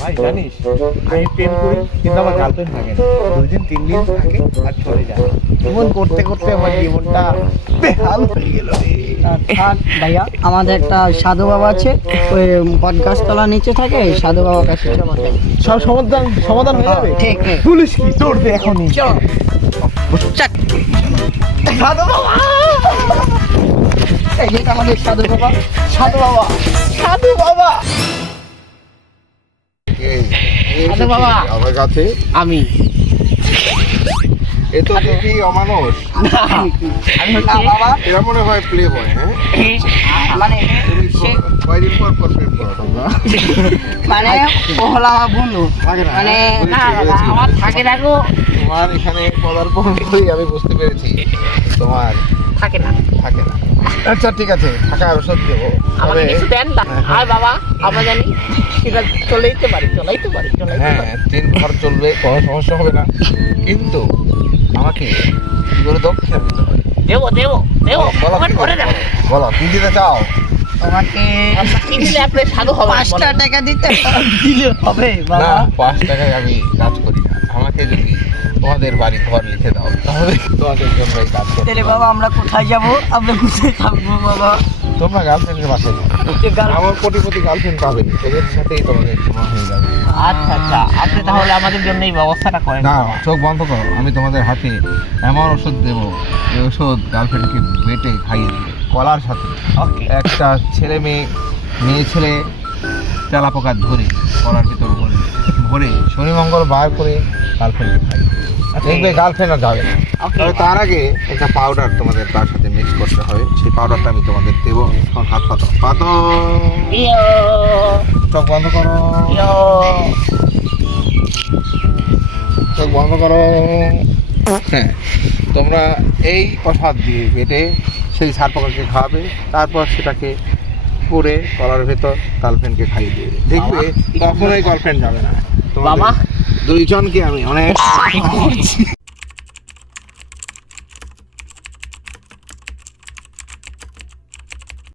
ভাই জানিস আমি প্রেম করি কিন্তু আমার গার্লফ্রেন্ড থাকে না, 2 দিন 3 দিন থাকে আর চলে যায়। এমন করতে করতে আমার জীবনটা বেহাল হয়ে গেল রে। থাক ভাইয়া, আমাদের একটা সাধু বাবা আছে, ওই বটগাছতলা নিচে থাকে, সাধু বাবার কাছে চলো। সব সমাধান হয়ে যাবে। ঠিক ঠিক। পুলিশ কি দৌড়বে এখনই। চলো চাক। সাধু বাবা, এই যে আমাদের সাধু বাবা। সাধু বাবা, সাধু বাবা। সাধু বাবা আমার কাছে আমি এ তো দেখি অমানুষ। আমি হচ্ছে বাবা, এরা মনে হয় প্লে বয়। হ্যাঁ, মানে তুমি কয়দিন পর পর প্রেম করো তোমরা? মানে ও হলো আমার বন্ধু, থাকে না, মানে বুঝেছি, না বাবা, বুঝেছি। আমার থাকে থাকো তোমার এখানে পদার্পণ করেই আমি বুঝতে পেরেছি তোমার থাকে না। থাকে না। আচ্ছা ঠিক আছে, থাকার ওষুধ দেবো। আমাকে তবে কিছু দেন না। আর বাবা আমরা জানি সেটা চলাইতে পারি। হ্যাঁ, 3 ঘর চলবে, কোনো সমস্যা হবে না। কিন্তু আমাকে কি করে দক্ষিণা দিতে হবে? দেবো বলো, কি করে করে? দেবো। বলো, কি দিতে চাও? তোমাকে 5টা টাকা দিতে দিলে হবে না, বাবা। 5 টাকায় আমি কাজ করি না। আমাকে যদি তোমাদের বাড়ি ঘর লিখে দাও তাহলে তোমাদের জন্য এই কাজ করতে তাহলে পারবো। বাবা আমরা কোথায় যাব? আমরা কোথায় থাকবো বাবা? তোমরা গার্লফ্রেন্ডের বাসায় যাও। আমার কোটিপতি গার্লফ্রেন্ড পাবে, ওদের সাথেই তোমাদের তোমার হয়ে যাবে। আচ্ছা আপনি তাহলে আমাদের জন্য এই ব্যবস্থাটা করেন। না, চোখ বন্ধ করো। আমি তোমাদের হাতে এমন ওষুধ দেবো, এই ওষুধ গার্লফ্রেন্ডকে বেটে খাইয়ে দিবে কলার সাথে। ওকে। একটা ছেলে মেয়ে ছেলে তেলা পোকা ধরে কলার ভিতর ভরে শনি মঙ্গল বার করে গার্লফ্রেন্ডকে খাইয়ে দিবে। দেখবে গার্লফ্রেন্ড আর যাবে না। ওকে। তবে তার আগে একটা পাউডার তোমাদের তার সাথে মিক্স করতে হবে। সেই পাউডারটা আমি তোমাদের দেবো। এখন হাত পাতো ইয়ো চোখ বন্ধ করো, ইয়ো চোখ বন্ধ করো। হ্যাঁ, তোমরা এই প্রসাদ দিয়ে বেটে সেই সার পোকাকে খাওয়াবে, তারপর সেটাকে পুরে কলার ভেতর গার্লফ্রেন্ডকে খাইয়ে দেবে। দেখবে কখনোই গার্লফ্রেন্ড যাবে না। তোমাদের বাবা। 2 জনকে আমি অনেক